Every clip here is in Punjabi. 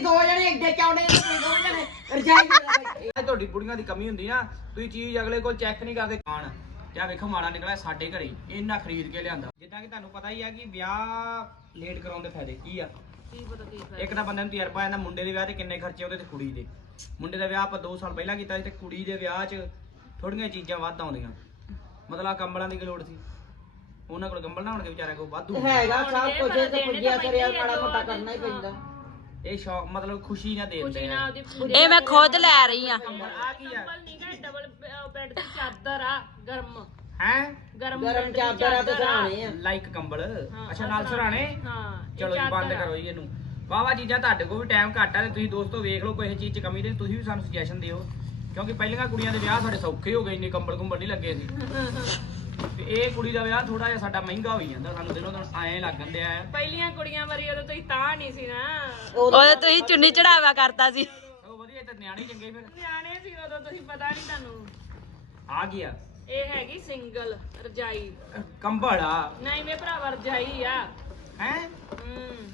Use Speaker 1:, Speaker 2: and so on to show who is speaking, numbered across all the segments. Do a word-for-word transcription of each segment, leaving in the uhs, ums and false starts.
Speaker 1: ਦੋ ਜਣੇ ਏਡੇ ਚੌੜੇ ਤੁਸੀਂ ਦੋ ਜਣੇ ਰਜਾਈ ਦੇ ਬੈਠੇ।
Speaker 2: ਤੁਹਾਡੀ ਬੁੜੀਆਂ ਦੀ ਕਮੀ ਹੁੰਦੀ ਨਾ, ਤੁਸੀਂ ਚੀਜ਼ ਅਗਲੇ ਕੋਲ ਚੈੱਕ ਨਹੀਂ ਕਰਦੇ। ਖਾਣ ਜਾਂ ਵੇਖੋ ਮਾੜਾ ਨਿਕਲਿਆ ਸਾਡੇ ਘਰੇ ਇਹਨਾਂ ਖਰੀਦ ਕੇ ਲਿਆਂਦਾ। ਜਿੱਦਾਂ ਕਿ ਤੁਹਾਨੂੰ ਪਤਾ ਹੀ ਆ ਕਿ ਵਿਆਹ ਲੇਟ ਕਰਾਉਣ ਦੇ ਫਾਇਦੇ ਕੀ ਆ। ਇੱਕ ਤਾਂ ਬੰਦੇ ਨੂੰ ਤਜਰਬਾ ਆਂਦਾ ਮੁੰਡੇ ਦੇ ਵਿਆਹ ਤੇ ਕਿੰਨੇ ਖਰਚੇ ਉਹਦੇ ਤੇ ਕੁੜੀ ਦੇ। ਮੁੰਡੇ ਦਾ ਵਿਆਹ ਆਪਾਂ ਦੋ ਸਾਲ ਪਹਿਲਾਂ ਕੀਤਾ ਸੀ ਤੇ ਕੁੜੀ ਦੇ ਵਿਆਹ 'ਚ ਥੋੜੀਆਂ ਚੀਜ਼ਾਂ ਵੱਧ ਆਉਂਦੀਆਂ। ਮਤਲਬ ਕੰਬਲਾਂ ਦੀ ਲੋੜ ਸੀ, ਉਹਨਾਂ ਕੋਲ ਕੰਬਲ ਨਾ ਹੋਣਗੇ ਵਿਚਾਰਿਆਂ ਕੋਲ ਵਾਧੂ
Speaker 1: ਹੈਗਾ ਸਭ ਕੁਝ ਤੇ ਪੁੱਜਿਆ ਕਰਿਆ ਮਾੜਾ ਮੋਟਾ ਕਰਨਾ ਹੀ ਪੈਂਦਾ।
Speaker 2: ਇਹ ਸ਼ੌਕ ਮਤਲਬ ਖੁਸ਼ੀ ਨਾ ਦੇ ਦਿੰਦੇ ਆ।
Speaker 3: ਇਹ ਮੈਂ ਖੁਦ ਲੈ ਰਹੀ ਆ।
Speaker 2: ਆ ਕੀ ਆ?
Speaker 4: ਕੰਬਲ ਨਹੀਂ ਗਾ, ਡਬਲ ਬੈੱਡ ਦੀ ਚਾਦਰ ਆ ਗਰਮ
Speaker 2: ਹੈ
Speaker 4: ਗਰਮ
Speaker 1: ਗਰਮ ਚਾਦਰਾਂ ਤੇ ਸਰਾਣੇ ਆ
Speaker 2: ਲਾਈਕ ਕੰਬਲ। ਅੱਛਾ ਨਾਲ ਸਰਾਣੇ।
Speaker 4: ਹਾਂ
Speaker 2: ਚਲੋ ਜੀ ਬੰਦ ਕਰੋ ਜੀ ਇਹਨੂੰ। ਵਾਵਾ ਚੀਜ਼ਾਂ ਤੁਹਾਡੇ ਕੋਲ ਵੀ ਟਾਈਮ ਘੱਟ ਆ ਤੇ ਤੁਸੀਂ ਦੋਸਤੋ ਵੇਖ ਲਓ ਕੋਈ ਚੀਜ਼ 'ਚ ਕਮੀ ਤੇ ਤੁਸੀਂ ਵੀ ਸਾਨੂੰ ਸੁਜੈਸ਼ਨ ਦਿਓ, ਕਿਉਂਕਿ ਪਹਿਲੀਆਂ ਕੁੜੀਆਂ ਦੇ ਵਿਆਹ ਸਾਡੇ ਸੌਖੇ ਹੋ ਗਏ, ਇੰਨੇ ਕੰਬਲ ਕੁੰਬਲ ਨਹੀਂ ਲੱਗੇ ਸੀ। ਤੇ ਇਹ ਕੁੜੀ ਦਾ ਵਿਆਹ ਥੋੜਾ ਜਿਹਾ ਸਾਡਾ ਮਹਿੰਗਾ ਹੋਈ ਜਾਂਦਾ, ਸਾਨੂੰ ਦਿਨੋਂ ਦਿਨ ਐਂ ਲੱਗ ਜਾਂਦੇ ਆ।
Speaker 4: ਪਹਿਲੀਆਂ ਕੁੜੀਆਂ ਵਾਰੀ ਉਦੋਂ ਤੁਸੀਂ ਤਾਂ ਨਹੀਂ ਸੀ ਨਾ,
Speaker 3: ਉਹਦੇ ਤੁਸੀਂ ਚੁੰਨੀ ਚੜਾਵਾ ਕਰਤਾ ਸੀ।
Speaker 2: ਉਹ ਵਧੀਆ ਤੇ ਨਿਆਣੇ ਚੰਗੇ ਫਿਰ
Speaker 4: ਨਿਆਣੇ ਸੀ ਉਦੋਂ, ਤੁਸੀਂ ਪਤਾ ਨਹੀਂ ਤੁਹਾਨੂੰ।
Speaker 2: ਆ ਗਿਆ
Speaker 4: ਇਹ ਹੈਗੀ ਸਿੰਗਲ ਰਜਾਈ।
Speaker 2: ਕੰਬਲ ਆ
Speaker 4: ਨਹੀਂ ਮੇਰੇ ਭਰਾਵਾ ਰਜਾਈ ਆ।
Speaker 2: ਹੈ
Speaker 4: ਹੂੰ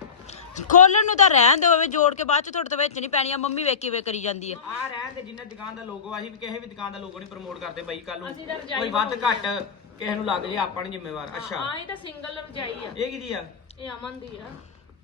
Speaker 3: ਖੋਲਣ ਨੂੰ ਤਾਂ ਰਹਿਣ ਦਿਓ, ਐਵੇਂ ਜੋੜ ਕੇ ਬਾਅਦ ਚ ਤੁਹਾਡੇ ਤੋਂ ਵਿੱਚ ਨਹੀਂ ਪੈਣੀ ਆ। ਮੰਮੀ ਵੇਖੀ ਵੇ ਕਰੀ ਜਾਂਦੀ ਆ।
Speaker 2: ਆ ਰਹਿਣ ਦੇ ਜਿੰਨਾ ਦੁਕਾਨ ਦਾ ਲੋਗੋ ਆ, ਅਸੀਂ ਵੀ ਕਿਸੇ ਵੀ ਦੁਕਾਨ ਦਾ ਲੋਗੋ ਨਹੀਂ ਪ੍ਰਮੋਟ ਕਰਦੇ ਬਾਈ। ਕੱਲ ਨੂੰ
Speaker 4: ਅਸੀਂ ਤਾਂ ਰਜਾਈ
Speaker 2: ਕੋਈ ਵੱਧ ਘੱਟ ਕਿਸੇ ਨੂੰ ਲੱਗ ਜੇ ਆਪਾਂ ਨਹੀਂ ਜ਼ਿੰਮੇਵਾਰ। ਅੱਛਾ
Speaker 4: ਹਾਂ ਇਹ ਤਾਂ ਸਿੰਗਲ ਰਜਾਈ ਆ।
Speaker 2: ਇਹ ਕਿਹਦੀ ਆ?
Speaker 4: ਇਹ ਅਮਨ ਦੀ ਆ।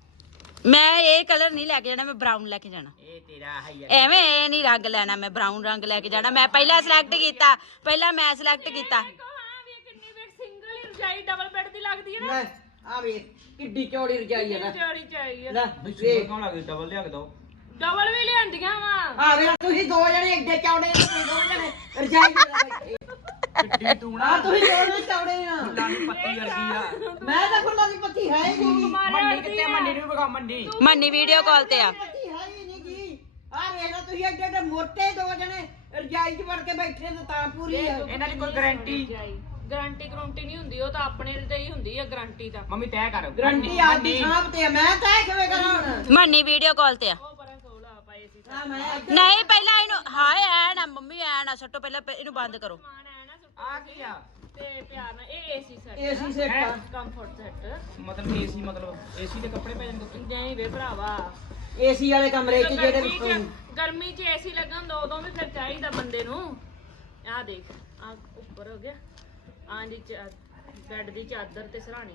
Speaker 3: ਮੈਂ ਇਹ ਕਲਰ ਨਹੀਂ ਲੈ ਕੇ ਜਾਣਾ, ਮੈਂ ਬਰਾਊਨ ਲੈ ਕੇ ਜਾਣਾ।
Speaker 2: ਇਹ ਤੇਰਾ ਹੈ ਯਾਰ।
Speaker 3: ਐਵੇਂ ਇਹ ਨਹੀਂ ਰੰਗ ਲੈਣਾ, ਮੈਂ ਬਰਾਊਨ ਰੰਗ ਲੈ ਕੇ ਜਾਣਾ। ਮੈਂ ਪਹਿਲਾਂ ਸਿਲੈਕਟ ਕੀਤਾ, ਪਹਿਲਾਂ ਮੈਂ ਸਿਲੈਕਟ ਕੀਤਾ।
Speaker 4: ਦੇਖੋ ਹਾਂ ਵੀ ਇਹ ਕਿੰਨੀ ਵੇਖ ਸਿੰਗਲ ਹੀ ਰਜਾਈ ਡਬਲ ਬੈੱਡ ਦੀ ਲੱਗਦੀ ਹੈ ਨਾ।
Speaker 1: ਲੈ ਆ ਵੇਖ ਕਿੱਡੀ ਚੌੜੀ ਰਜਾਈ ਆ ਲੈ
Speaker 4: ਚੌੜੀ ਚਾਹੀ ਆ।
Speaker 1: ਲੈ
Speaker 2: ਬਈ ਸਿੰਗਲ ਕੌਣ ਲੱਗਦੀ? ਡਬਲ ਲਿਆ ਕੇ ਦੋ।
Speaker 4: ਡਬਲ ਵੀ ਲਿਆਂਦੀਆਂ ਵਾ।
Speaker 1: ਆ ਵੇਖ ਤੁਸੀਂ ਦੋ ਜਣੇ ਏਡੇ ਚੌੜੇ ਤੁਸੀਂ ਦੋ ਜਣੇ ਰਜਾਈ ਦੇ ਬੈਠੇ।
Speaker 2: ਕਿੱਡੀ ਤੂੰ ਨਾ
Speaker 1: ਆ ਤੁਸੀਂ ਦੋ ਜਣੇ ਚੌੜੇ ਆ।
Speaker 2: ਫੁੱਲਾਂ ਦੀ ਪੱਤੀ ਵਰਗੀ ਆ।
Speaker 1: ਮੈਂ ਤਾਂ ਫੁੱਲਾਂ ਦੀ ਪੱਤੀ ਹੈ ਹੀ ਨਹੀਂ।
Speaker 2: ਮੰਡੀ ਕਿੱਥੇ? ਮੰਡੀ ਨੂੰ ਵਿਖਾ ਮੰਡੀ।
Speaker 3: ਮੰਨੀ ਵੀਡੀਓ ਕਾਲ ਤੇ ਆ।
Speaker 1: ਪੱਤੀ ਹੈ ਹੀ ਨਹੀਂ ਗੀ। ਆ ਵੇਖ ਲਓ ਤੁਸੀਂ ਏਡੇ ਏਡੇ ਮੋਟੇ ਦੋ ਜਣੇ ਰਜਾਈ 'ਚ ਵੜ ਕੇ ਬੈਠੇ ਤੇ ਤਾਂ ਪੂਰੀ ਆ।
Speaker 2: ਇਹਨਾਂ ਦੀ ਕੋਈ ਗਾਰੰਟੀ
Speaker 4: ਗਾਰੰਟੀ ਗਰੰਟੀ ਨਹੀਂ ਹੁੰਦੀ, ਉਹ ਤਾਂ ਆਪਣੇ ਤੇ ਹੀ ਹੁੰਦੀ ਆ ਗਾਰੰਟੀ ਤਾਂ।
Speaker 2: ਮੰਮੀ ਤੈਅ ਕਰ।
Speaker 1: ਗਰੰਟੀ ਆਦੀ ਸਾਹਬ ਤੇ ਆ, ਮੈਂ ਤਾਂ ਕਿਵੇਂ ਕਰਾਂ ਹੁਣ।
Speaker 3: ਮੰਨੀ ਵੀਡੀਓ ਕਾਲ ਤੇ ਆ।
Speaker 4: ਉਹ ਪਰਾਂ ਕੋਲ ਆ ਪਾਏ ਸੀ
Speaker 1: ਆ ਮੈਂ
Speaker 3: ਨਹੀਂ ਪਹਿਲਾਂ ਇਹਨੂੰ ਹਾਏ ਐ ਨਾ ਮੰਮੀ ਐ ਨਾ ਸੱਟੋ, ਪਹਿਲਾਂ ਪ- ਇਹਨੂੰ ਬੰਦ ਕਰੋ।
Speaker 4: ਸਮਾਨ ਹੈ ਨਾ ਸੁੱਟੋ
Speaker 2: ਆ ਕੀ ਆ?
Speaker 4: ਤੇ ਪਿਆਰ ਨਾਲ ਇਹ ਏਸੀ ਸੈੱਟ
Speaker 1: ਏਸੀ ਸੈੱਟ ਆ।
Speaker 4: Comfort set.
Speaker 2: ਮਤਲਬ ਏਸੀ ਮਤਲਬ ਏਸੀ ਦੇ ਕੱਪੜੇ ਪੈ ਜਾਂਦੇ ਉੱਤੇ।
Speaker 4: ਨਹੀਂ ਵੇ ਭਰਾਵਾ,
Speaker 1: ਏਸੀ ਵਾਲੇ ਕਮਰੇ 'ਚ ਜਿਹੜੇ
Speaker 4: ਗਰਮੀ 'ਚ ਗਰਮੀ 'ਚ ਏਸੀ ਲੱਗਣ ਦੋ, ਉਦੋਂ ਵੀ ਫਿਰ ਚਾਹੀਦਾ ਬੰਦੇ ਨੂੰ। ਆਹ ਦੇਖ ਆ ਉੱਪਰ ਹੋ ਗਿਆ ਆਂ ਦੀ ਬੈੱਡ ਦੀ ਚਾਦਰ ਤੇ ਸਰਾਣੀ।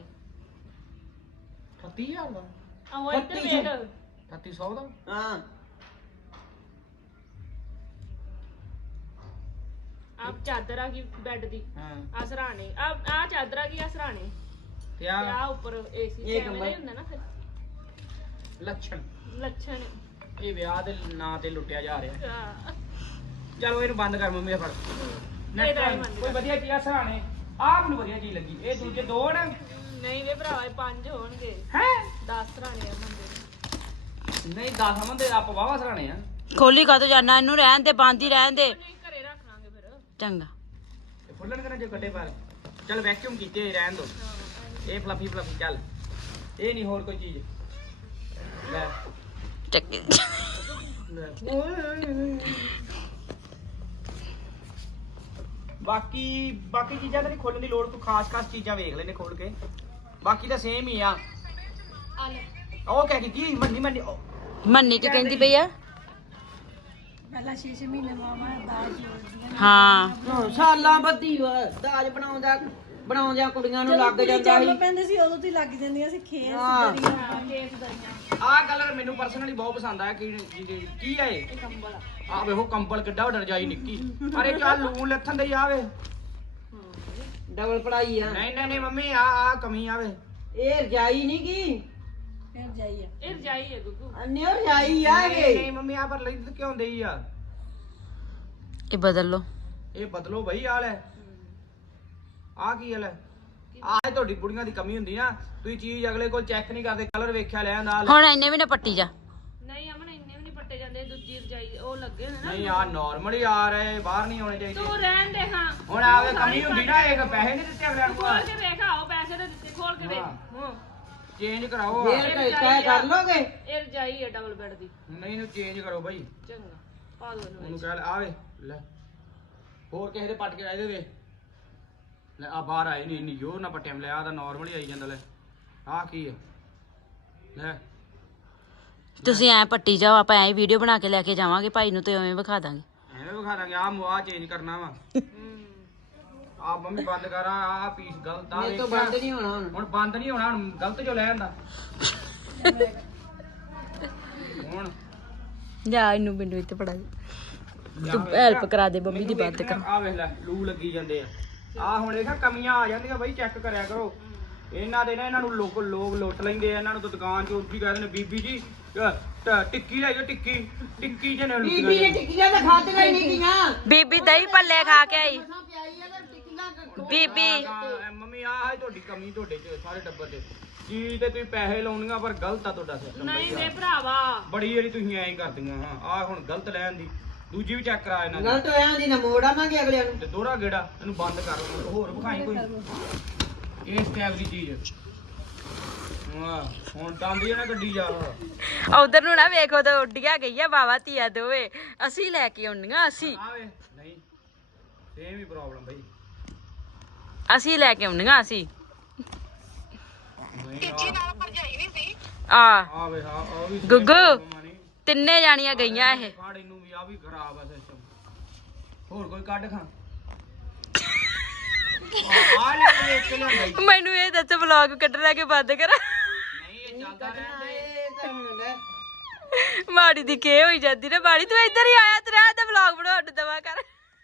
Speaker 2: ਅਠੱਤੀ ਹਜ਼ਾਰ ਦਾ?
Speaker 4: ਆਹੋ ਇੱਧਰ ਵੇਖ
Speaker 2: ਅਠੱਤੀ ਸੌ ਦਾ?
Speaker 1: ਹਾਂ
Speaker 4: ਆ ਚਾਦਰ ਆ ਗਈ ਬੈੱਡ ਦੀ,
Speaker 2: ਹਾਂ
Speaker 4: ਆ ਸਰਾਣੇ, ਆ ਆ ਚਾਦਰ ਆ ਗਈ, ਆ ਸਰਾਣੇ
Speaker 2: ਤੇ
Speaker 4: ਤੇ
Speaker 2: ਆ
Speaker 4: ਆ ਉੱਪਰ ਏਸੀ
Speaker 1: ਇਹ
Speaker 4: ਕੈਮਰੇ ਹੁੰਦਾ ਨਾ ਫਿਰ
Speaker 2: ਲੱਛਣ।
Speaker 4: ਲੱਛਣ।
Speaker 2: ਇਹ ਵਿਆਹ ਦੇ ਨਾਂ ਤੇ ਲੁੱਟਿਆ ਜਾ ਰਿਹਾ।
Speaker 4: ਆ
Speaker 2: ਚਲੋ ਇਹਨੂੰ ਬੰਦ ਕਰ ਮੰਮੀ ਦਾ ਫੜ।
Speaker 4: ਇਹ ਤਾਂ ਹੀ ਬੰਦ
Speaker 2: ਕੋਈ ਵਧੀਆ ਚੀਜ਼ ਆ ਸਰਾਣੇ। ਆਹ ਮੈਨੂੰ ਵਧੀਆ ਚੀਜ਼ ਲੱਗੀ। ਇਹ ਦੂਜੇ ਦੋ ਨੇ।
Speaker 4: ਨਹੀਂ ਵੇ ਭਰਾਵਾ ਇਹ ਪੰਜ ਹੋਣਗੇ।
Speaker 2: ਹੈ
Speaker 4: ਦਸ ਸਰਾਣੇ ਆ ਬੰਦੇ
Speaker 2: ਨਹੀਂ ਦਸ ਅਮਨ ਦੇ ਆਪ ਵਾਵਾ ਸਰਾਣੇ ਆ।
Speaker 3: ਖੋਲੀ ਕਾਤੋਂ ਜਾਣਾ, ਇਹਨੂੰ ਰਹਿਣ ਦੇ, ਬੰਦ ਹੀ ਰਹਿਣ ਦੇ।
Speaker 4: ਨਹੀਂ ਘਰੇ ਰੱਖ ਲਾਂਗੇ ਫਿਰ।
Speaker 3: ਚੰਗਾ
Speaker 2: ਇਹ ਫੁੱਲਣ ਕਰਾਂ ਜੇ ਕੱਟੇ ਪਰ ਚੱਲ ਵੈਕਿਊਮ ਕੀਤੇ ਰਹਿਣ ਦੋ। ਇਹ ਫਲਫੀ ਫਲਫੀ ਚੱਲ, ਇਹ ਨਹੀਂ ਹੋਰ ਕੋਈ ਚੀਜ਼। ਲੈ
Speaker 3: ਚੱਕੇ
Speaker 2: ਲੈ। ਬਾਕੀ ਬਾਕੀ ਚੀਜ਼ਾਂ ਤਾਂ ਨਹੀਂ ਖੋਲਣ ਦੀ ਲੋੜ, ਤੂੰ ਖਾਸ ਖਾਸ ਚੀਜ਼ਾਂ ਵੇਖ ਲੈਨੇ ਖੋਲ ਕੇ। ਬਾਕੀ ਤਾਂ ਸੇਮ ਹੀ ਆ।
Speaker 4: ਆ ਲੈ
Speaker 2: ਉਹ ਕਹਿ ਕੀ ਮੰਨੀ ਮੰਨੀ ਉਹ
Speaker 3: ਮੰਨੀ ਕੀ ਕਹਿੰਦੀ ਪਈ ਆ?
Speaker 4: ਪਹਿਲਾਂ ਛੇ ਛੇ ਮਹੀਨੇ ਮਾਮਾ ਦਾਜ ਜੋੜਦੀਆਂ।
Speaker 3: ਹਾਂ
Speaker 1: ਹਾਂ, ਸਾਲਾਂ ਬੱਧੀ ਵਾ ਦਾਜ ਬਣਾਉਂਦਾ ਬਣਾਉਂਦਿਆਂ ਕੁੜੀਆਂ ਨੂੰ ਲੱਗ ਜਾਂਦਾ ਸੀ।
Speaker 4: ਪੈਂਦੇ ਸੀ ਉਦੋਂ ਤੋਂ ਹੀ ਲੱਗ ਜਾਂਦੀਆਂ ਸੀ ਖੇਸ
Speaker 1: ਹਾਂ।
Speaker 4: ਦਰੀਆਂ ਖੇਸ ਦਰੀਆਂ।
Speaker 2: ਆਹ ਕਲਰ ਮੈਨੂੰ ਪਰਸਨਲੀ ਬਹੁਤ ਪਸੰਦ ਆਇਆ। ਕੀ ਕੀ- ਕੀ ਹੈ ਇਹ?
Speaker 4: ਇਹ ਕੰਬਲ ਆ।
Speaker 2: ਆ ਵੇਖੋ ਕੰਬਲ ਕਿੱਡਾ ਵੱਡਾ ਰਜਾਈ ਨਿੱਕੀ। ਅਰੇ ਕਿਆ ਲੂਣ ਲੱਥਣ ਦੇ ਆਵੇ।
Speaker 1: ਡਬਲ ਪੜਾਈ ਆ।
Speaker 2: ਨਹੀਂ ਨਹੀਂ ਨਹੀਂ ਮੰਮੀ ਆ ਆ ਕਮੀ ਆਵੇ।
Speaker 1: ਇਹ ਰਜਾਈ ਨਹੀਂ ਗੀ,
Speaker 4: ਫਿਰ ਜਾਈ ਆ। ਇਹ ਰਜਾਈ ਹੈ ਗੁੱਗੂ।
Speaker 1: ਅੰਨਿਓ ਰਜਾਈ ਆ
Speaker 2: ਨਹੀਂ
Speaker 1: ਇਹ।
Speaker 2: ਨਹੀਂ ਮੰਮੀ ਆ ਪਰ ਲਈ ਕਿਉਂ ਦੇਈ ਆ?
Speaker 3: ਇਹ ਬਦਲ ਲੋ।
Speaker 2: ਇਹ ਬਦਲੋ ਬਈ ਆ ਲੈ। ਆ ਕੀ ਹਾਲ ਹੈ? ਆਹ ਤੁਹਾਡੀ ਬੁੜੀਆਂ ਦੀ ਕਮੀ ਹੁੰਦੀ ਨਾ, ਤੁਸੀਂ ਚੀਜ਼ ਅਗਲੇ ਕੋਲ ਚੈੱਕ ਨਹੀਂ ਕਰਦੇ। ਕਲਰ ਵੇਖਿਆ ਲਿਆ ਨਾਲ।
Speaker 3: ਹੁਣ ਇੰਨੇ ਵੀ ਨਾ ਪੱਟੀ ਜਾ।
Speaker 4: ਨਹੀਂ ਅਮਨ ਇੰਨੇ ਵੀ ਨਹੀਂ ਪੱਟੇ ਜਾਂਦੇ, ਦੂਜੀ ਰਜਾਈ ਉਹ ਲੱਗੇ ਨੇ ਨਾ।
Speaker 2: ਨਹੀਂ ਆ ਨਾਰਮਲ ਹੀ ਆ ਰਹੇ, ਬਾਹਰ ਨਹੀਂ ਆਉਣੇ ਚਾਹੀਦੇ।
Speaker 4: ਤੂੰ ਰਹਿਣ ਦੇ। ਹਾਂ
Speaker 2: ਹੁਣ ਆਵੇ ਕਮੀ ਹੁੰਦੀ ਨਾ, ਇੱਕ ਪੈਸੇ ਨਹੀਂ ਦਿੱਤੇ ਅਗਲਿਆਂ ਨੂੰ।
Speaker 4: ਖੋਲ ਕੇ ਵੇਖ, ਆਓ ਪੈਸੇ ਤਾਂ ਦਿੱਤੇ, ਖੋਲ ਕੇ ਵੇਖ। ਹਾਂ
Speaker 2: ਚੇਂਜ ਕਰਾਓ।
Speaker 1: ਫੇਰ ਤੈਅ ਕਰ ਲੋਗੇ।
Speaker 4: ਇਹ ਰਜਾਈ ਹੈ ਡਬਲ ਬੈੱਡ ਦੀ।
Speaker 2: ਨਹੀਂ ਇਹਨੂੰ ਚੇਂਜ ਕਰੋ ਬਾਈ।
Speaker 4: ਚੰਗਾ ਪਾ ਦੋ ਇਹਨੂੰ
Speaker 2: ਉਹਨੂੰ ਕਹਿ ਆਵੇ ਲੈ ਹੋਰ ਕਿਸੇ ਦੇ ਪੱਟ ਕੇ ਆਏ ਦੇ ਵੇ ਲੈ। ਆ ਬਾਹਰ ਆਏ ਨਹੀਂ ਇੰਨੀ ਜ਼ੋਰ ਨਾ ਪੱਟਿਆ ਲੈ। ਆ ਤਾਂ ਨਾਰਮਲ ਹੀ ਆਈ ਜਾਂਦਾ ਲੈ। ਆ ਕੀ ਹੈ ਲੈ?
Speaker 3: ਤੁਸੀਂ ਐ ਪੱਟੀ ਜਾਓ, ਆਪਾਂ ਐਂ ਵੀਡੀਓ ਬਣਾ ਕੇ ਲੈ ਕੇ ਜਾਵਾਂਗੇ ਭਾਈ ਨੂੰ ਤੇ ਐਵੇਂ ਵਿਖਾ ਦਾਂਗੇ।
Speaker 2: ਐਵੇਂ ਵਿਖਾ ਦਾਂਗੇ ਆ ਮੋਆ ਚੇਂਜ ਕਰਨਾ ਵਾ ਆ ਮੰਮੀ ਬੰਦ ਕਰ ਆ ਪੀਸ ਗਲਤ ਆ
Speaker 1: ਇਹ ਤੋਂ ਬੰਦ ਨਹੀਂ ਹੋਣਾ ਹੁਣ।
Speaker 2: ਹੁਣ ਬੰਦ ਨਹੀਂ ਹੋਣਾ ਹੁਣ ਗਲਤ ਜੋ ਲੈ ਆਂਦਾ ਹੁਣ
Speaker 3: ਜਾ ਇਹਨੂੰ ਮੈਨੂੰ ਇੱਥੇ ਪੜਾ ਤੂੰ ਹੈਲਪ ਕਰਾ ਦੇ ਮੰਮੀ ਦੀ ਬੰਦ ਕਰ।
Speaker 2: ਆ ਵੇਖ ਲੈ ਲੂ ਲੱਗੀ ਜਾਂਦੇ ਆ ਆ ਹੁਣ ਦੇਖਾ ਕਮੀਆਂ ਆ ਜਾਂਦੀਆਂ ਬਈ ਚੈੱਕ ਕਰਿਆ ਕਰੋ ਇਹਨਾਂ ਦੇ ਨਾ ਇਹਨਾਂ ਨੂੰ ਲੋਕ ਲੋਕ ਲੁੱਟ ਲੈਂਦੇ ਆ ਇਹਨਾਂ ਨੂੰ ਤਾਂ ਦੁਕਾਨ ਚੋਂ ਉੱਠੀ ਕਹਿੰਦੇ ਨੇ ਬੀਬੀ ਜੀ ਅਹ, ਟ- ਟਿੱਕੀ ਲੈ ਜਾਓ ਟਿੱਕੀ ਟਿੱਕੀ ਜਿਹਨੇ
Speaker 1: ਬੀਬੀ ਨੇ ਟਿੱਕੀਆਂ ਤਾਂ ਖਾਧੀਆਂ ਹੀ ਨਹੀਂ ਗਈਆਂ।
Speaker 3: ਬੀਬੀ ਦਹੀਂ ਭੱਲੇ ਖਾ ਕੇ ਆਈ।
Speaker 1: ਮਸਾਂ ਪਿਆਈ ਆ ਤੇ ਟਿੱਕੀਆਂ
Speaker 3: ਬੀਬੀ
Speaker 2: ਮੰਮੀ ਆ ਹੈ ਤੁਹਾਡੀ ਕਮੀ ਤੁਹਾਡੇ ਚ ਸਾਰੇ ਟੱਬਰ ਚ ਚੀਜ਼ ਤੇ ਤੁਸੀਂ ਪੈਸੇ ਲਾਉਣੀਆਂ ਪਰ ਗਲਤ ਆ ਤੁਹਾਡਾ ਸਿਸਟਮ
Speaker 4: ਨਹੀਂ ਵੇ ਭਰਾਵਾ
Speaker 2: ਬੜੀ ਜਿਹੜੀ ਤੁਸੀਂ ਐਂ ਹੀ ਕਰਦੀਆਂ ਹਾਂ ਆ ਹੁਣ ਗਲਤ ਲੈਣ ਦੀ ਦੂਜੀ ਵੀ ਚੈੱਕ ਕਰਾ ਇਹਨਾਂ ਦੀ
Speaker 1: ਗਲਤ ਹੋਇਆ ਦੀ ਨਾ ਮੋੜ ਆਵਾਂਗੇ ਅਗਲਿਆਂ ਨੂੰ।
Speaker 2: ਤੇ ਦੋਹਰਾ ਗੇੜਾ ਇਹਨੂੰ ਬੰਦ ਕਰ ਹੋਰ ਵਿਖਾਈ ਕੋਈ ਇਸ ਟਾਈਪ ਦੀ ਚੀਜ਼ ਵਾਹ ਹੁਣ ਟਾਂਦੀ ਨਾ ਗੱਡੀ ਜਾ
Speaker 3: ਉਧਰ ਨੂੰ ਨਾ ਵੇਖੋ ਤੇ ਉੱਡੀਆਂ ਗਈਆਂ ਬਾਵਾ ਧੀਆ ਦੋਵੇਂ। ਅਸੀਂ ਲੈ ਕੇ ਆਉਣੀਆਂ ਅਸੀਂ
Speaker 2: ਆਵੇ ਨਹੀਂ ਸੇਮ ਹੀ ਪ੍ਰੋਬਲਮ ਬਈ
Speaker 3: ਅਸੀਂ ਲੈ ਕੇ ਆਉਣੀਆਂ ਅਸੀਂ
Speaker 2: ਤੀਜੀ ਨਾਲ ਭਰਜਾਈ ਨਹੀਂ ਸੀ
Speaker 3: ਆ
Speaker 2: ਆਵੇ ਹਾਂ ਉਹ ਵੀ
Speaker 3: ਗੁੱਗੂ ਤਿੰਨੇ ਜਾਣੀਆਂ ਗਈਆਂ ਇਹ।
Speaker 2: ਕਾੜ ਇਹਨੂੰ ਵੀ ਆ ਵੀ ਖਰਾਬ ਆ ਸਿਸਟਮ ਹੋਰ ਕੋਈ ਕੱਢ ਖਾਂ ਆ ਲੈ ਕੇ ਵੇਖ ਕੇ ਲਿਆਂਦਾ ਈ।
Speaker 3: ਮੈਨੂੰ ਇਹ ਦੱਸ ਵਲੌਗ ਕੱਢਣਾ ਕਿ ਬੰਦ ਕਰਾਂ।
Speaker 2: ਨਹੀਂ ਇਹ ਚੱਲਦਾ ਰਹਿਣ ਦੇ
Speaker 1: ਇਹ ਤਾਂ ਹੁਣ ਲੈ
Speaker 3: ਮਾੜੀ ਦੀ ਕੇ ਹੋਈ ਜਾਂਦੀ ਨਾ ਮਾੜੀ ਤੂੰ ਇੱਧਰ ਹੀ ਆਇਆ ਤੇਰਾ ਤੇ ਵਲੌਗ ਬਣਾਉਣ ਦਵਾ ਕਰ।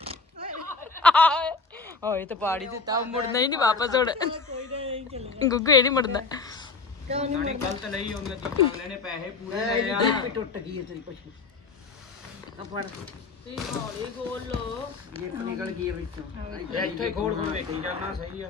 Speaker 3: ਓਏ ਤੇ ਪਾੜੀ ਦਿੱਤਾ ਉਹ ਮੁੜਨਾ ਹੀ ਨਹੀਂ ਵਾਪਸ ਹੁਣ। ਗੁੱਗੂ ਇਹ ਨਹੀਂ ਮੁੜਦਾ।
Speaker 2: ਨਹੀਂ ਗਲਤ ਲਈ ਉਹਨੇ ਚੀਜ਼ਾਂ ਅਗਲੇ ਨੇ ਪੈਸੇ ਪੂਰੇ ਲਏ ਆ
Speaker 1: ਇਹ ਟੁੱਟ ਗਈ ਹੈ ਤੇਰੀ ਪਛੀ ਆ ਫੜ
Speaker 4: ਤੁਸੀਂ ਹੌਲੀ ਬੋਲੋ
Speaker 1: ਇਹ ਨਿਕਲ ਗਈ ਹੈ ਵਿੱਚੋਂ।
Speaker 2: ਇਹ ਇੱਥੇ ਖੋਲ ਖੋਲ ਵੇਖੀ ਜਾਣਾ ਸਹੀ ਆ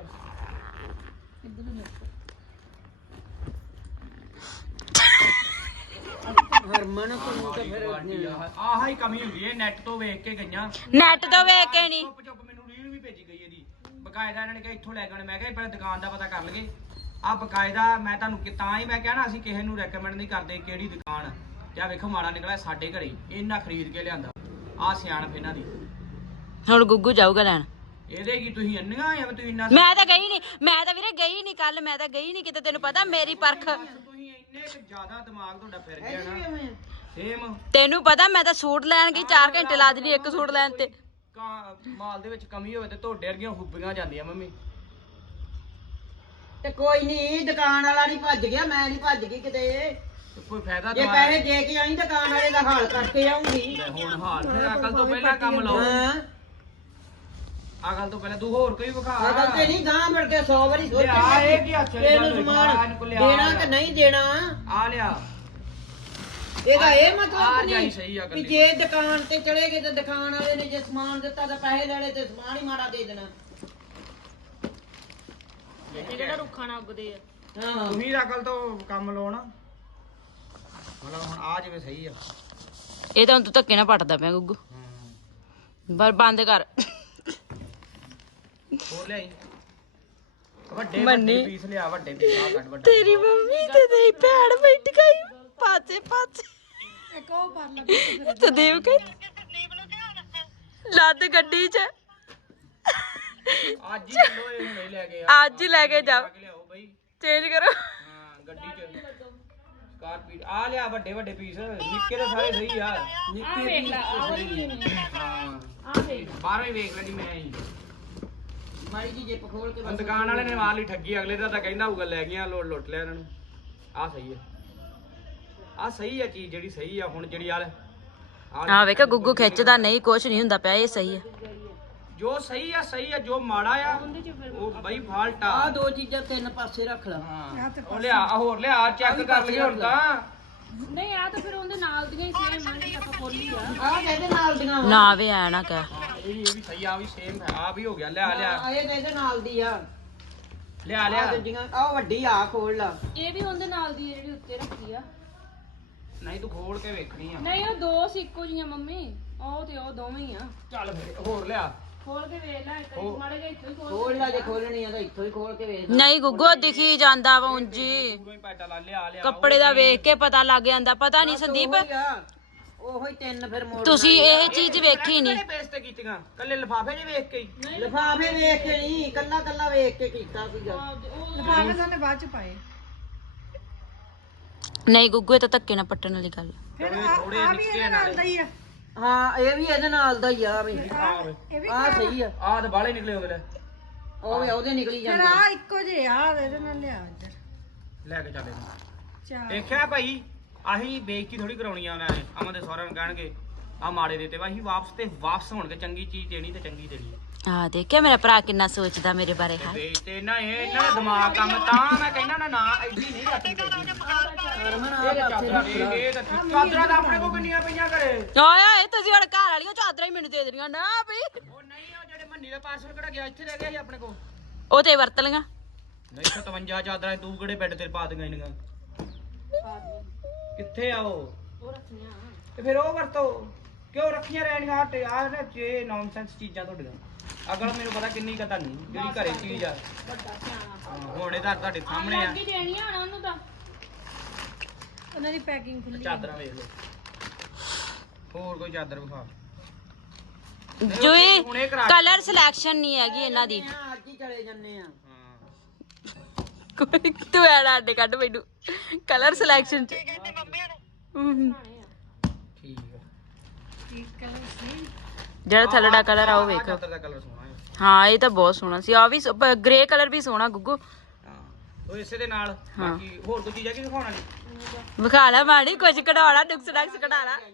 Speaker 1: ਹਰਮਨ ਤੂੰ ਤਾਂ ਫਿਰ
Speaker 2: ਆਹ ਹੀ ਕਮੀ ਹੁੰਦੀ ਹੈ ਨੈਟ ਤੋਂ ਵੇਖ ਕੇ ਗਈਆਂ
Speaker 3: ਨੈਟ ਤੋਂ ਵੇਖ ਕੇ ਨਹੀਂ।
Speaker 2: ਚੁੱਪ ਚੁੱਪ ਮੈਨੂੰ ਰੀਲ ਵੀ ਭੇਜੀ ਗਈ ਇਹਦੀ ਬਕਾਇਦਾ ਇਹਨਾਂ ਨੇ ਕਿਹਾ ਇੱਥੋਂ ਲੈ ਕੇ ਆਉਣੇ ਮੈਂ ਕਿਹਾ ਪਹਿਲਾਂ ਦੁਕਾਨ ਦਾ ਪਤਾ ਕਰ ਲਈਏ ਆ ਬਕਾਇਦਾ ਮੈਂ ਤੁਹਾਨੂੰ ਕਿ- ਤਾਂ ਹੀ ਮੈਂ ਕਿਹਾ ਨਾ ਅਸੀਂ ਕਿਸੇ ਨੂੰ ਰეკਮੈਂਡ ਨਹੀਂ ਕਰਦੇ ਕਿਹੜੀ ਦੁਕਾਨ ਜਾਂ ਵੇਖੋ ਮਾੜਾ ਨਿਕਲਿਆ ਸਾਡੇ ਘਰੇ ਇਹਨਾਂ ਖਰੀਦ ਕੇ ਲਿਆਂਦਾ ਆ ਸਿਆਣਪ ਇਹਨਾਂ ਦੀ
Speaker 3: ਹੁਣ ਗੁੱਗੂ ਜਾਊਗਾ ਲੈਣ।
Speaker 2: ਇਹਦੇ ਕੀ ਤੁਸੀਂ ਅੰਨੀਆਂ ਜਾਂ ਤੁਸੀਂ ਇੰਨਾ
Speaker 3: ਮੈਂ ਤਾਂ ਗਈ ਨਹੀਂ ਮੈਂ ਤਾਂ ਵੀਰੇ ਗਈ ਨਹੀਂ ਕੱਲ ਮੈਂ ਤਾਂ ਗਈ ਨਹੀਂ ਕਿਤੇ ਤੈਨੂੰ ਪਤਾ ਮੇਰੀ ਪਰਖ
Speaker 2: ਤੁਸੀਂ ਇੰਨੇ ਕੁ ਜ਼ਿਆਦਾ ਦਿਮਾਗ ਤੁਹਾਡਾ ਫਿਰ ਗਿਆ ਨਾ ਸੇਮ
Speaker 3: ਤੈਨੂੰ ਪਤਾ ਮੈਂ ਤਾਂ ਸੂਟ ਲੈਣ ਗਈ ਚਾਰ ਘੰਟੇ ਲਾ ਦਿੰਦੀ ਇੱਕ ਸੂਟ ਲੈਣ ਤੇ।
Speaker 2: ਮਾਲ ਦੇ ਵਿੱਚ ਕਮੀ ਹੋਵੇ ਤੇ ਤੁਹਾਡੇ ਵਰਗੀਆਂ ਹੁੱਬੀਆਂ ਜਾਂਦੀਆਂ ਮੰਮੀ
Speaker 1: ਤੇ ਕੋਈ ਨਹੀਂ ਦੁਕਾਨ ਵਾਲਾ ਨਹੀਂ ਭੱਜ ਗਿਆ ਮੈਂ ਨਹੀਂ ਭੱਜ ਗਈ ਕਿਤੇ।
Speaker 2: ਤੇ ਕੋਈ ਫਾਇਦਾ
Speaker 1: ਜੇ ਪੈਸੇ ਦੇ ਕੇ ਆਈ ਦੁਕਾਨ ਵਾਲੇ ਦਾ ਹਾਲ ਕਰਕੇ ਆਉਂਗੀ।
Speaker 2: ਲੈ ਹੁਣ ਹਾਲ ਫਿਰ ਅਕਲ ਤੋਂ ਪਹਿਲਾਂ ਕੰਮ ਲਾਓ
Speaker 1: ਹਾਂ
Speaker 2: ਅਕਲ ਤੋਂ ਪਹਿਲਾਂ ਤੂੰ ਹੋਰ ਕੋਈ ਵਿਖਾ
Speaker 1: ਅਗਲ ਤੇ ਨਹੀਂ ਗਾਂ ਮੁੜ ਕੇ ਸੌ ਵਾਰੀ ਸੋਚ
Speaker 2: ਲਿਆ ਇਹ ਕੀ ਹੱਥ ਵਾਲੀ ਗੱਲ
Speaker 1: ਇਹਨੂੰ
Speaker 2: ਹੋਈ? ਆਹ
Speaker 1: ਸਮਾਨ
Speaker 2: ਇਹਨੂੰ ਲਿਆ।
Speaker 1: ਦੇਣਾ ਕਿ ਨਹੀਂ ਦੇਣਾ
Speaker 2: ਆ ਲਿਆ
Speaker 1: ਇਹਦਾ ਇਹ
Speaker 2: ਆ
Speaker 1: ਮਤਲਬ
Speaker 2: ਜਾਈ
Speaker 1: ਨਹੀਂ
Speaker 2: ਸਹੀ ਆ
Speaker 1: ਕਿ
Speaker 2: ਗੱਲ
Speaker 1: ਜੇ ਦੁਕਾਨ ਤੇ ਚਲੇ ਗਏ ਤੇ ਦੁਕਾਨ ਵਾਲੇ ਨੇ ਜੇ ਸਮਾਨ ਦਿੱਤਾ ਤਾਂ ਪੈਸੇ ਲੈਣੇ ਤੇ ਸਮਾਨ ਹੀ ਮਾੜਾ ਦੇ ਦੇਣਾ।
Speaker 4: ਇਹ ਜਿਹੜਾ ਰੁੱਖਾਂ ਨਾਲ ਉੱਗਦੇ ਆ
Speaker 1: ਹਾਂ
Speaker 2: ਤੁਸੀਂ ਅਕਲ ਤੋਂ ਕੰਮ ਲਾਓ ਨਾ ਮਤਲਬ ਹੁਣ ਆ ਜਿਵੇਂ ਸਹੀ ਆ
Speaker 3: ਇਹ ਤਾਂ ਹੁਣ ਤੂੰ ਧੱਕੇ ਨਾਲ ਪੱਟਦਾ ਪਿਆ ਗੁੱਗੂ। ਪਰ ਬੰਦ ਕਰ।
Speaker 2: ਹੋਰ ਲਿਆਈ ਵੱਡੇ
Speaker 3: ਮੰਨੀ।
Speaker 2: ਵੱਡੇ ਪੀਸ ਲਿਆ ਵੱਡੇ ਪੀਸ ਆ ਕੱਢ ਵੱਡਾ
Speaker 3: ਤੇਰੀ ਮੰਮੀ ਤੇ ਤੇਰੀ ਭੈਣ ਬੈਠ ਗਈ ਪਾਸੇ ਪਾਸੇ ਇੱਕ ਉਹ ਪਰ ਲੱਗ ਤੇ ਦੇਵ ਕੇ ਲੱਦ ਗੱਡੀ 'ਚ
Speaker 2: ਅੱਜ ਹੀ ਚੱਲੋ ਇਹ ਹੁਣੇ ਲੈ ਕੇ ਆ
Speaker 3: ਅੱਜ ਹੀ ਲੈ ਕੇ ਜਾਓ
Speaker 2: ਲਿਆਓ ਬਈ
Speaker 3: ਚੇਂਜ ਕਰੋ।
Speaker 2: ਹਾਂ ਗੱਡੀ 'ਚ ਸਕਾਰਪੀਓ ਆ ਲਿਆ ਵੱਡੇ ਵੱਡੇ ਪੀਸ ਨਿੱਕੇ ਤਾਂ ਸਾਰੇ ਸਹੀ ਆ
Speaker 4: ਆ ਵੇਖ ਲੈ ਆ ਵਾਲੀ
Speaker 2: ਹਾਂ
Speaker 4: ਆ ਵੇਖ
Speaker 2: ਬਾਹਰੋਂ ਹੀ ਵੇਖ ਲੈਣੀ ਮੈਂ ਹੀ
Speaker 1: ਮਾੜੀ ਜੀ ਜੇਬ ਖੋਲ ਕੇ
Speaker 2: ਹੁਣ ਦੁਕਾਨ ਵਾਲੇ ਨੇ ਮਾਲ ਹੀ ਠੱਗੀ ਅਗਲੇ ਦਾ ਤਾਂ ਕਹਿੰਦਾ ਹੋਊਗਾ ਲੈ ਗਿਆ ਲੋ ਲੁੱਟ ਲਿਆ ਇਹਨਾਂ ਨੂੰ ਆ ਸਹੀ ਆ ਆ ਸਹੀ ਆ ਚੀਜ਼ ਜਿਹੜੀ ਸਹੀ ਆ ਹੁਣ ਜਿਹੜੀ ਆ
Speaker 3: ਆ ਵੇਖ ਗੁੱਗੂ ਖਿੱਚਦਾ ਨਹੀਂ ਕੁਛ ਨਹੀਂ ਹੁੰਦਾ ਪਿਆ ਇਹ ਸਹੀ ਹੈ।
Speaker 2: ਜੋ ਸਹੀ ਆ ਸਹੀ ਆ ਜੋ ਮਾੜਾ ਆ ਉਹ ਬਈ ਫਾਲਟ ਆ
Speaker 1: ਆ ਦੋ ਚੀਜ਼ਾਂ ਤਿੰਨ ਪਾਸੇ ਰੱਖ ਲਾ।
Speaker 2: ਹਾਂ ਉਹ ਲਿਆ ਆਹ ਹੋਰ ਲਿਆ ਚੈੱਕ ਕਰ ਲਈ ਹੁਣ ਤਾਂ
Speaker 4: ਨਹੀਂ ਆ ਤਾਂ ਫਿਰ ਉਹਦੇ ਨਾਲ ਦੀਆਂ ਹੀ ਸੇਮ ਆ ਜਿਹੜੀ ਆਪਾਂ ਖੋਲੀ ਆ
Speaker 1: ਆ ਇਹਦੇ ਨਾਲ ਦੀਆਂ ਵਾ।
Speaker 3: ਨਾ ਵੇ ਐ ਨਾ ਕਹਿ।
Speaker 2: ਹਾਂ, ਇਹ ਵੀ ਇਹ ਵੀ ਸਹੀ ਆ ਵੀ ਸੇਮ ਹੈ ਆ ਵੀ ਹੋ ਗਿਆ ਲਿਆ ਲਿਆ
Speaker 1: ਆ ਇਹ ਤਾਂ ਇਹਦੇ ਨਾਲ ਦੀ ਆ।
Speaker 2: ਲਿਆ
Speaker 1: ਆ
Speaker 2: ਲਿਆ
Speaker 1: ਦੂਜੀਆਂ ਆ ਵੱਡੀ ਆ ਖੋਲ ਲਾ।
Speaker 4: ਇਹ ਵੀ ਉਹਦੇ ਨਾਲ ਦੀ ਆ ਜਿਹੜੀ ਉੱਤੇ ਰੱਖੀ ਆ
Speaker 2: ਨਹੀਂ ਤੂੰ ਖੋਲ ਕੇ ਵੇਖਣੀ ਆ
Speaker 4: ਨਹੀਂ ਉਹ ਦੋ ਸੀ ਇੱਕੋ ਜੀਆਂ ਮੰਮੀ ਉਹ ਤੇ ਉਹ ਦੋਵੇਂ ਹੀ ਆ
Speaker 2: ਚੱਲ ਫਿਰ ਹੋਰ ਲਿਆ
Speaker 4: ਖੋਲ ਕੇ ਵੇਖ ਲੈ ਇੱਕ ਵਾਰੀ ਮਾੜੇ ਜਿਹਾ ਇੱਥੋਂ ਹੀ ਖੋਲ
Speaker 1: ਖੋਲ ਲਾ ਜੇ ਖੋਲਣੀ ਆ ਤਾਂ ਇੱਥੋਂ ਹੀ ਖੋਲ ਕੇ ਵੇਖ।
Speaker 3: ਨਹੀਂ ਗੁੱਗੂ ਦਿਖੀ ਜਾਂਦਾ ਵਾ ਉਂਜੀ
Speaker 2: ਪੂਰਾ ਹੀ ਪੈਟਾ ਲਾ ਲਿਆ ਲਿਆ
Speaker 3: ਕੱਪੜੇ ਦਾ ਵੇਖ ਕੇ ਪਤਾ ਲੱਗ ਜਾਂਦਾ ਪਤਾ ਨਹੀਂ ਸੰਦੀਪ
Speaker 1: ਉਹੀ ਆ, ਉਹੀ ਤਿੰਨ ਫਿਰ ਮੋੜ
Speaker 3: ਤੁਸੀਂ ਇਹ ਚੀਜ਼ ਵੇਖੀ ਨਹੀਂ।
Speaker 2: ਕਿਹੜੇ ਬੇਸ ਤੇ ਕੀਤੀਆਂ ਕੱਲੇ ਲਿਫਾਫੇ 'ਚ ਵੇਖ ਕੇ ਹੀ
Speaker 1: ਲਿਫਾਫੇ ਵੇਖ ਕੇ ਨਹੀਂ ਕੱਲਾ ਕੱਲਾ ਵੇਖ ਕੇ ਕੀਤਾ ਸੀਗਾ।
Speaker 4: ਉਹ
Speaker 3: ਨਹੀਂ ਗੁੱਗੂ ਇਹ ਤਾਂ ਧੱਕੇ ਨਾਲ ਪੱਟਣ ਵਾਲੀ ਗੱਲ
Speaker 2: ਥੋੜੇ ਨਿੱਕੇ ਨਾਲ
Speaker 1: ਹਾਂ ਇਹ ਵੀ ਇਹਦੇ ਨਾਲ ਦਾ ਹੀ ਆ ਵੀ ਆ ਸਹੀ ਆ
Speaker 2: ਆਹ ਤਾਂ ਬਾਹਲੇ ਨਿਕਲੇ ਹੋਵੇ ਲੈ
Speaker 1: ਉਹ ਵੀ ਉਹਦੇ ਨਿਕਲੀ ਜਾਂਦੇ ਆ
Speaker 5: ਇੱਕੋ ਜੇ ਆ ਇਹਦੇ ਨਾਲ ਲਿਆ ਇੱਧਰ
Speaker 2: ਲੈ ਕੇ ਚੱਲੇ ਨੂੰ ਦੇਖਿਆ ਭਾਈ ਆਹੀ ਬੇਇੱਜ਼ਤੀ ਥੋੜੀ ਕਰਾਉਣੀ ਆ ਉਹਨਾਂ ਨੇ ਅਮਨ ਦੇ ਸਹੁਰਿਆਂ ਨੂੰ ਕਹਿਣਗੇ ਆ ਮਾੜੇ ਦੇ ਤੇ ਵਾ ਅਸੀਂ ਵਾਪਸ ਤੇ ਵਾਪਸ ਹੋਣਗੇ ਚੰਗੀ ਚੀਜ਼ ਦੇਣੀ ਤੇ ਚੰਗੀ ਦੇਣੀ
Speaker 3: ਆ ਦੇਖਿਆ ਮੇਰਾ ਭਰਾ ਕਿੰਨਾ ਸੋਚਦਾ ਮੇਰੇ ਬਾਰੇ ਹੈ
Speaker 2: ਵੇਚ ਤੇ ਨਾ ਇਹ ਇਹਨਾਂ ਦਾ ਦਿਮਾਗ ਕੰਮ ਤਾਂ ਮੈਂ ਕਹਿੰਦਾ ਨਾ ਨਾ ਐਡੀ ਨਹੀਂ ਰੱਖਣੀ ਚਾਹੀਦੀ ਇਹ ਤਾਂ ਚਾਦਰਾਂ ਇਹ ਇਹ ਤਾਂ ਠੀਕ- ਚਾਦਰਾਂ ਤਾਂ ਆਪਣੇ ਕੋਲ ਕਿੰਨੀਆਂ ਪਈਆਂ ਘਰੇ
Speaker 3: ਓਏ ਓਏ ਤੁਸੀਂ ਹੁਣ ਘਰ ਵਾਲੀਆਂ ਚਾਦਰਾਂ ਹੀ ਮੈਨੂੰ ਦੇ ਦੇਣੀਆਂ ਨਾ ਵੀ
Speaker 2: ਉਹ ਨਹੀਂ ਉਹ ਜਿਹੜੇ ਮੰਨੀ ਦਾ ਪਾਰਸਲ ਕਿਹੜਾ ਗਿਆ ਇੱਥੇ ਰਹਿ ਗਿਆ ਸੀ ਆਪਣੇ ਕੋਲ
Speaker 3: ਉਹ ਤੇ ਵਰਤ ਲਈਆਂ
Speaker 2: ਨਹੀਂ ਸਤਵੰਜਾ ਚਾਦਰਾਂ ਤੂੰ ਕਿਹੜੇ ਬੈੱਡ ਤੇ ਪਾ ਦਿੰਗਾ ਇਹਨਾਂ ਕਿੱਥੇ ਆ ਉਹ
Speaker 4: ਉਹ ਰੱਖੀਆਂ
Speaker 2: ਤੇ ਫਿਰ ਉਹ ਵਰਤੋ ਕਿਉਂ ਰੱਖੀਆਂ ਰਹਿਣੀਆਂ ਹਟੇ ਆ ਨਾ ਜੇ ਨੌਨਸੈਂਸ ਚੀਜ਼ਾਂ ਤੁਹਾਡੀਆਂ ਅਗਲ ਮੈਨੂੰ ਪਤਾ ਕਿੰਨੀ ਕਾ ਤੁਹਾਨੂੰ ਜਿਹੜੀ ਘਰੇ ਚੀਜ਼ ਆ
Speaker 4: ਵੱਡਾ ਸਿਆਣਾ
Speaker 2: ਹਾਂ, ਹੁਣ ਇਹਦਾ ਤੁਹਾਡੇ ਸਾਹਮਣੇ ਆ
Speaker 4: ਲੱਗੀ ਦੇਣੀ ਆ ਉਹਨੂੰ ਤਾਂ
Speaker 5: ਉਹਨਾਂ ਦੀ ਪੈਕਿੰਗ ਖੁੱਲੀ
Speaker 2: ਚਾਦਰਾਂ ਵੇਖ ਲਓ ਹੋਰ ਕੋਈ ਚਾਦਰ ਵਿਖਾ
Speaker 3: ਜੂਈ
Speaker 2: ਹੁਣ ਇਹ ਕਰਾ
Speaker 3: ਕਲਰ ਸਿਲੈਕਸ਼ਨ ਨਹੀਂ ਹੈਗੀ ਇਹਨਾਂ ਦੀ
Speaker 1: ਅੱਜ ਹੀ ਚਲੇ ਜੰਨੇ ਆ
Speaker 2: ਹਾਂ
Speaker 3: ਕੋਈ ਤੂੰ ਐਡ ਆਡੇ ਕੱਢ ਮੈਨੂੰ ਕਲਰ ਸਿਲੈਕਸ਼ਨ ਚ ਹਮ।
Speaker 2: ਠੀਕ ਆ
Speaker 3: ਜਿਹੜਾ ਥੱਲੜਾ ਕਲਰ ਆ ਉਹ
Speaker 2: ਆਹ
Speaker 3: ਵੇਖੋ
Speaker 2: ਚਾਦਰ ਦਾ ਕਲਰ ਸੋਹਣਾ ਹੈ
Speaker 3: ਹਾਂ ਇਹ ਤਾਂ ਬਹੁਤ ਸੋਹਣਾ ਸੀ ਆ ਵੀ ਗ੍ਰੇ ਕਲਰ ਵੀ ਸੋਹਣਾ ਗੁੱਗੂ
Speaker 2: ਹਾਂ ਉਹ ਇਸੇ ਦੇ ਨਾਲ ਬਾਕੀ ਹੋਰ ਕੋਈ ਚੀਜ਼ ਹੈ ਕਿ ਦਿਖਾਉਣਾ ਨਹੀਂ
Speaker 3: ਵਿਖਾ ਲੈ ਮਾੜੀ ਕੁਝ ਕਢਾਉਣਾ ਨੁਕਸ ਨਕਸ ਕਢਾ ਲਾ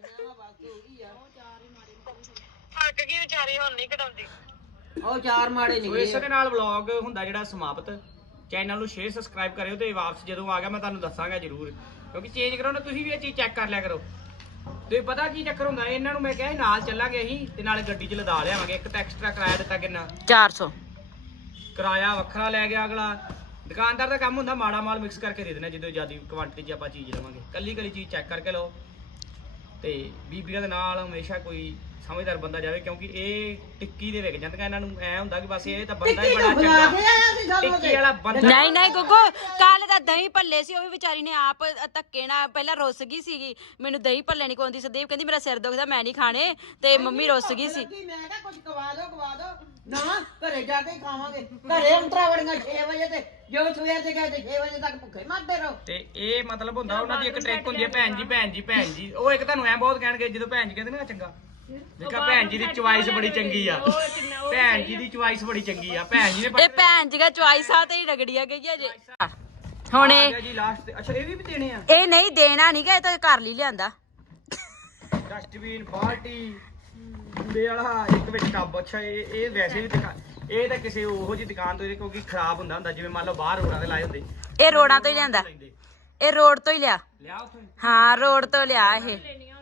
Speaker 1: ਉਹ ਚਾਰ ਮਾੜੇ
Speaker 2: ਸੋ
Speaker 1: ਨਿਕਲੇ
Speaker 2: ਇਸੇ ਦੇ ਨਾਲ ਵਲੌਗ ਹੁੰਦਾ ਜਿਹੜਾ ਸਮਾਪਤ ਚੈਨਲ ਨੂੰ ਸ਼ੇਅਰ ਸਬਸਕ੍ਰਾਈਬ ਕਰਿਓ ਤੇ ਵਾਪਸ ਜਦੋਂ ਆ ਗਿਆ ਮੈਂ ਤੁਹਾਨੂੰ ਦੱਸਾਂਗਾ ਜ਼ਰੂਰ ਕਿਉਂਕਿ ਚੇਂਜ ਕਰੋ ਨਾ ਤੁਸੀਂ ਵੀ ਇਹ ਚੀਜ਼ ਚੈੱਕ ਕਰ ਲਿਆ ਕਰੋ ਤੇ ਪਤਾ ਕੀ ਚੱਕਰ ਹੁੰਦਾ ਇਹਨਾਂ ਨੂੰ ਮੈਂ ਕਿਹਾ ਸੀ ਨਾਲ ਚੱਲਾਂਗੇ ਅਸੀਂ ਤੇ ਨਾਲੇ ਗੱਡੀ 'ਚ ਲਦਾ ਲਿਆਵਾਂਗੇ ਇੱਕ ਤਾਂ ਐਕਸਟਰਾ ਕਿਰਾਇਆ ਦਿੱਤਾ ਕਿੰਨਾ
Speaker 3: ਚਾਰ ਸੌ
Speaker 2: ਕਿਰਾਇਆ ਵੱਖਰਾ ਲੈ ਗਿਆ ਅਗਲਾ ਦੁਕਾਨਦਾਰ ਦਾ ਕੰਮ ਹੁੰਦਾ ਮਾੜਾ ਮਾਲ ਮਿਕਸ ਕਰਕੇ ਦੇ ਦੇਣਾ ਜਦੋਂ ਜ਼ਿਆਦਾ ਕੁਆਂਟੀਟੀ 'ਚ ਆਪਾਂ ਚੀਜ਼ ਲਵਾਂਗੇ ਕੱਲੀ ਕੱਲੀ ਚੀਜ਼ ਚੈੱਕ ਕਰਕੇ ਲਓ ਤੇ ਬੀਬੀਆਂ ਦੇ ਨਾਲ ਹਮੇਸ਼ਾ ਕੋਈ ਸਮਝਦਾਰ ਬੰਦਾ ਜਾਵੇ ਕਿਉਂਕਿ ਇਹ ਟਿੱਕੀ ਦੇ ਵਿਕ ਜਾਂਦੀਆਂ ਇਹਨਾਂ ਨੂੰ ਐ ਹੁੰਦਾ ਕਿ ਬਸ ਇਹ ਤਾਂ ਬੰਦਾ ਹੀ ਬੜਾ ਚੰਗਾ ਟਿੱਕੀ ਵਾਲਾ ਬੰਦਾ
Speaker 3: ਨਹੀਂ ਨਹੀਂ ਗੁੱਗੂ ਕੱਲ ਤਾਂ ਦਹੀਂ ਭੱਲੇ ਸੀ ਉਹ ਵੀ ਵਿਚਾਰੀ ਨੇ ਆਪ ਧੱਕੇ ਨਾਲ ਪਹਿਲਾਂ ਰੁੱਸ ਗਈ ਸੀਗੀ ਮੈਨੂੰ ਦਹੀਂ ਭੱਲੇ ਨਹੀਂ ਕੋਂਦੀ ਸੰਦੀਪ ਕਹਿੰਦੀ ਮੇਰਾ ਸਿਰ ਦੁਖਦਾ ਮੈਂ ਨਹੀਂ ਖਾਣੇ ਤੇ ਮੰਮੀ ਰੁੱਸ ਗਈ ਸੀ
Speaker 1: ਮੈਂ ਕਿਹਾ ਕੁਝ ਖਵਾ ਦੋ ਖਵਾ ਦੋ ਨਾ ਘਰੇ ਜਾ ਕੇ ਹੀ ਖਾਵਾਂਗੇ ਘਰੇ ਅੰਤਰਾ ਵੜੀਆਂ ਛੇ ਵਜੇ ਤੇ ਜੋ ਸਵੇਰ ਦੇ ਗਏ ਤੇ ਛੇ ਵਜੇ ਤੱਕ ਭੁੱਖੇ ਮਰਦੇ ਰਹੋ
Speaker 2: ਤੇ ਇਹ ਮਤਲਬ ਹੁੰਦਾ ਉਹਨਾਂ ਦੀ ਇੱਕ ਟ੍ਰਿਕ ਹੁੰਦੀ ਹੈ ਭੈਣ ਜੀ ਭੈਣ ਜੀ ਭੈਣ ਜੀ ਉਹ ਇੱਕ ਤੁਹਾਨੂੰ ਐ ਬਹੁਤ ਕਹਿਣਗੇ ਜਦੋਂ ਭੈਣ ਜੀ ਕਹਿੰਦੇ ਨਾ ਚੰਗਾ ਦੇਖਾ ਭੈਣ ਜੀ ਦੀ ਚੁਆਇਸ ਬੜੀ ਚੰਗੀ ਆ ਭੈਣ ਜੀ ਦੀ ਚੁਆਇਸ ਬੜੀ ਚੰਗੀ ਆ ਭੈਣ ਜੀ ਨੇ
Speaker 3: ਇਹ ਭੈਣ ਜੀਗਾ ਚੁਆਇਸਾਂ ਤੇ ਹੀ ਰਗੜੀਆਂ ਗਈਆਂ ਜੇ ਹੁਣ ਇਹ
Speaker 2: ਆ ਜੀ ਲਾਸਟ ਤੇ ਅੱਛਾ ਇਹ ਵੀ ਵੀ ਦੇਣੇ ਆ
Speaker 3: ਇਹ ਨਹੀਂ ਦੇਣਾ ਨਹੀਂ ਗਾ ਇਹ ਤਾਂ ਘਰ ਲਈ ਲਿਆਂਦਾ
Speaker 2: ਡਸਟਬਿਨ ਬਾਲਟੀ ਕੂੜੇ ਵਾਲਾ ਇੱਕ ਵਿੱਚ ਟੱਬ ਅੱਛਾ ਇਹ ਇਹ ਵੈਸੇ ਵੀ ਦੁਕਾ- ਇਹ ਤਾਂ ਕਿਸੇ ਉਹੋ ਜਿਹੀ ਦੁਕਾਨ ਤੋਂ ਕਿਉਂਕਿ ਖਰਾਬ ਹੁੰਦਾ ਹੁੰਦਾ ਜਿਵੇਂ ਮੰਨ ਲਓ ਬਾਹਰ ਰੋਡਾਂ ਤੇ ਲਾਏ ਹੁੰਦੇ
Speaker 3: ਇਹ ਰੋਡਾਂ ਤੋਂ ਹੀ ਲਿਆਂਦਾ ਇਹ ਰੋਡ ਤੋਂ ਹੀ ਲਿਆ
Speaker 2: ਲਿਆ ਉੱਥੋਂ ਹੀ।
Speaker 3: ਹਾਂ ਰੋਡ ਤੋਂ ਲਿਆ ਇਹ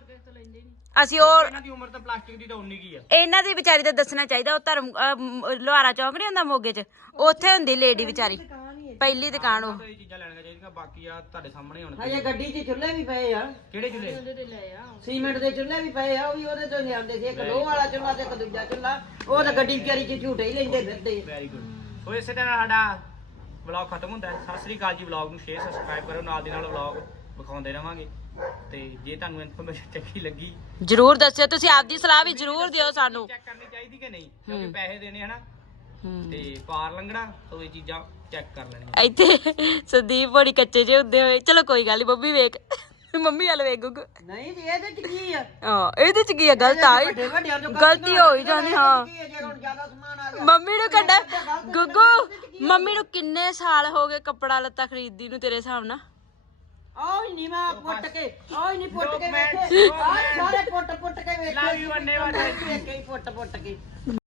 Speaker 3: ਅਸੀਂ ਉਹ
Speaker 2: ਇਹਨਾਂ ਦੀ ਉਮਰ ਤਾਂ ਪਲਾਸਟਿਕ ਦੀ ਤਾਂ ਉਨੀ ਕੀ ਆ
Speaker 3: ਇਹਨਾਂ ਦੀ ਵਿਚਾਰੀ ਦਾ ਦੱਸਣਾ ਚਾਹੀਦਾ ਉਹ ਧਰਮ ਅਹ, ਮ- ਲੋਹਾਰਾ ਚੌਂਕ ਨਹੀਂ ਹੁੰਦਾ ਮੋਗੇ 'ਚ ਉੱਥੇ ਹੁੰਦੀ ਲੇਡੀ ਵਿਚਾਰੀ ਪਹਿਲੀ ਦੁਕਾਨ ਉਹ
Speaker 2: ਤਾਂ ਇਹ ਚੀਜ਼ਾਂ ਲੈਣੀਆਂ ਚਾਹੀਦੀਆਂ ਬਾਕੀ ਆ ਤੁਹਾਡੇ ਸਾਹਮਣੇ ਹੁਣ
Speaker 1: ਹਜੇ ਗੱਡੀ 'ਚ ਚੁੱਲ੍ਹੇ ਵੀ ਪਏ ਆ
Speaker 2: ਕਿਹੜੇ ਚੁੱਲੇ
Speaker 1: ਸੀਮੈਂਟ ਦੇ ਚੁੱਲ੍ਹੇ ਵੀ ਪਏ ਆ ਉਹ ਵੀ ਉਹਦੇ ਤੋਂ ਲਿਆਂਦੇ ਸੀ ਇੱਕ ਲੋਹ ਵਾਲਾ ਚੁੱਲ੍ਹਾ ਤੇ ਇੱਕ ਦੂਜਾ ਚੁੱਲ੍ਹਾ ਉਹ ਤਾਂ ਗੱਡੀ ਵਿਚਾਰੀ 'ਚ ਝੂਟੇ ਹੀ ਲੈਂਦੇ ਫਿਰਦੇ
Speaker 2: ਵੈਰੀ ਗੁੱਡ ਸੋ ਇਸੇ ਤਰ੍ਹਾਂ ਸਾਡਾ ਵਲੌਗ ਖਤਮ ਹੁੰਦਾ ਹੈ ਸਤਿ ਸ੍ਰੀ ਅਕਾਲ ਜੀ ਵਲੌਗ ਨੂੰ ਸ਼ੇਅਰ ਸਬਸਕ੍ਰਾਈਬ ਕਰੋ ਨਾਲ ਦੀ ਨਾਲ ਵਲੌਗ ਵਿਖਾਉਂਦੇ ਰਵਾਂਗੇ ਤੇ ਜੇ ਤੁਹਾਨੂੰ ਇਨਫੋਰਮੇਸ਼ਨ ਚੰਗੀ ਲੱਗੀ
Speaker 3: ਜਰੂਰ ਦੱਸਿਓ ਤੁਸੀਂ ਆਪਦੀ ਸਲਾਹ ਵੀ ਜਰੂਰ ਦਿਓ ਸਾਨੂੰ
Speaker 2: ਚੈੱਕ ਕਰਨੀ ਚਾਹੀਦੀ ਕਿ ਨਹੀਂ ਕਿਉਂਕਿ ਪੈਸੇ ਦੇਣੇ ਹਨਾ
Speaker 3: ਹੂੰ।
Speaker 2: ਤੇ ਪਾਰ ਲੰਘਣਾ ਸੋ ਇਹ ਚੀਜ਼ਾਂ ਚੈੱਕ ਕਰ ਲੈਣੀਆਂ
Speaker 3: ਇੱਥੇ ਸੰਦੀਪ ਬੜੀ ਕੱਚੇ ਜਿਹੇ ਹੁੰਦੇ ਹੋਏ ਚਲੋ ਕੋਈ ਗੱਲ ਨੀ ਮੰਮੀ ਵੇਖ ਮੰਮੀ ਵਾਲ ਵੇਖ ਗੁੱਗੂ
Speaker 1: ਨਹੀਂ ਜੀ ਇਹਦੇ 'ਚ ਕੀ ਆ
Speaker 3: ਹਾਂ ਇਹਦੇ ਚ ਕੀ ਆ ਗਲਤ ਆ
Speaker 1: ਵੱਡੇ ਵੱਡਿਆਂ ਤੋਂ
Speaker 3: ਗਲਤੀ ਹੋ ਹੀ ਜਾਂਦੀ ਹਾਂ
Speaker 1: ਕੀ ਹੈ ਜੇ ਹੁਣ ਜ਼ਿਆਦਾ ਸਮਾਨ ਆ ਗਿਆ
Speaker 3: ਮੰਮੀ ਨੂੰ ਕੱਢ ਗੁੱਗੂ ਮੰਮੀ ਨੂੰ ਕਿੰਨੇ ਸਾਲ ਹੋ ਗਏ ਕੱਪੜਾ ਲੱਤਾ ਖਰੀਦਦੀ ਨੂੰ ਤੇਰੇ ਹਿਸਾਬ ਨਾਲ
Speaker 1: ਆਹ ਹੀ ਨਹੀਂ ਮੈਂ ਪੁੱਟ ਕੇ ਆਹ ਹੀ ਨਹੀਂ ਪੁੱਟ ਕੇ
Speaker 2: ਲੋਕ ਮੈਂ-
Speaker 1: ਵੇਖੇ
Speaker 2: ਲੋਕ
Speaker 1: ਆਹ
Speaker 2: ਮੈਂ-
Speaker 1: ਸਾਰੇ ਪੁੱਟ ਪੁੱਟ ਕੇ ਵੇਖੇ
Speaker 2: Love you, one day, one day.
Speaker 1: ਵੇਖ ਕੇ ਹੀ ਪੁੱਟ ਪੁੱਟ ਕੇ